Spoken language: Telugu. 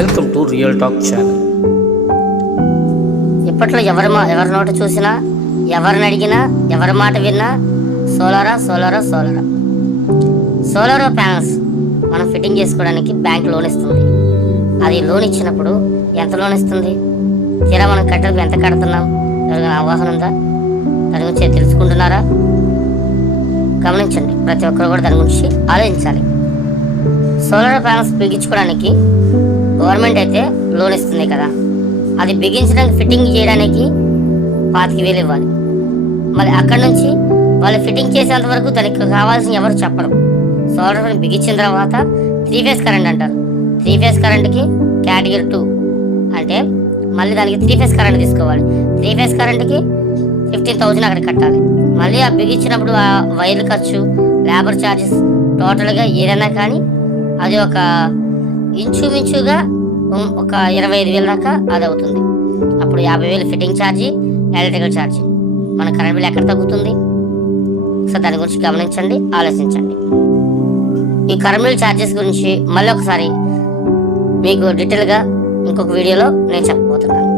Welcome to real talk channel. ఇప్పట్లో ఎవరి నోట చూసినా, ఎవరిని అడిగినా, ఎవరి మాట విన్నా సోలారా సోలారా సోలారా. సోలారో ప్యానల్స్ మనం ఫిట్టింగ్ చేసుకోవడానికి బ్యాంక్ లోన్ ఇస్తుంది. అది లోన్ ఇచ్చినప్పుడు ఎంత లోన్ ఇస్తుంది, తీరా మనం కట్టడానికి ఎంత కడుతున్నాం, ఎవరికైనా అవగాహన ఉందా? దాని గురించి తెలుసుకుంటున్నారా? గమనించండి, ప్రతి ఒక్కరు కూడా దాని గురించి ఆలోచించాలి. సోలార్ ప్యానల్స్ బిగించుకోవడానికి గవర్నమెంట్ అయితే లోన్ ఇస్తుంది కదా, అది బిగించడానికి ఫిట్టింగ్ చేయడానికి 25,000 ఇవ్వాలి. మళ్ళీ అక్కడి నుంచి వాళ్ళు ఫిట్టింగ్ చేసేంత వరకు దానికి కావాల్సిన ఎవరు చెప్పరు. సోలార్ ప్యానల్ బిగించిన తర్వాత 3 ఫేజ్ కరెంట్ అంటారు. 3 ఫేజ్ కరెంట్కి కేటగిరీ 2 అంటే మళ్ళీ దానికి 3 ఫేజ్ కరెంట్ తీసుకోవాలి. 3 ఫేజ్ కరెంట్కి 15,000 అక్కడ కట్టాలి. మళ్ళీ ఆ బిగించినప్పుడు ఆ వైర్లు ఖర్చు, లేబర్ ఛార్జెస్ టోటల్గా ఏదైనా కానీ అది ఒక ఇంచుమించుగా ఒక 25,000 దాకా అది అవుతుంది. అప్పుడు 50,000 ఫిట్టింగ్ ఛార్జీ, ఎలక్ట్రికల్ ఛార్జీ, మన కరెంట్ బిల్ ఎక్కడ తగ్గుతుంది? సో దాని గురించి గమనించండి, ఆలోచించండి. ఈ కరెంట్ బిల్ ఛార్జెస్ గురించి మళ్ళీ ఒకసారి మీకు డీటెయిల్గా ఇంకొక వీడియోలో నేను చెప్పబోతున్నాను.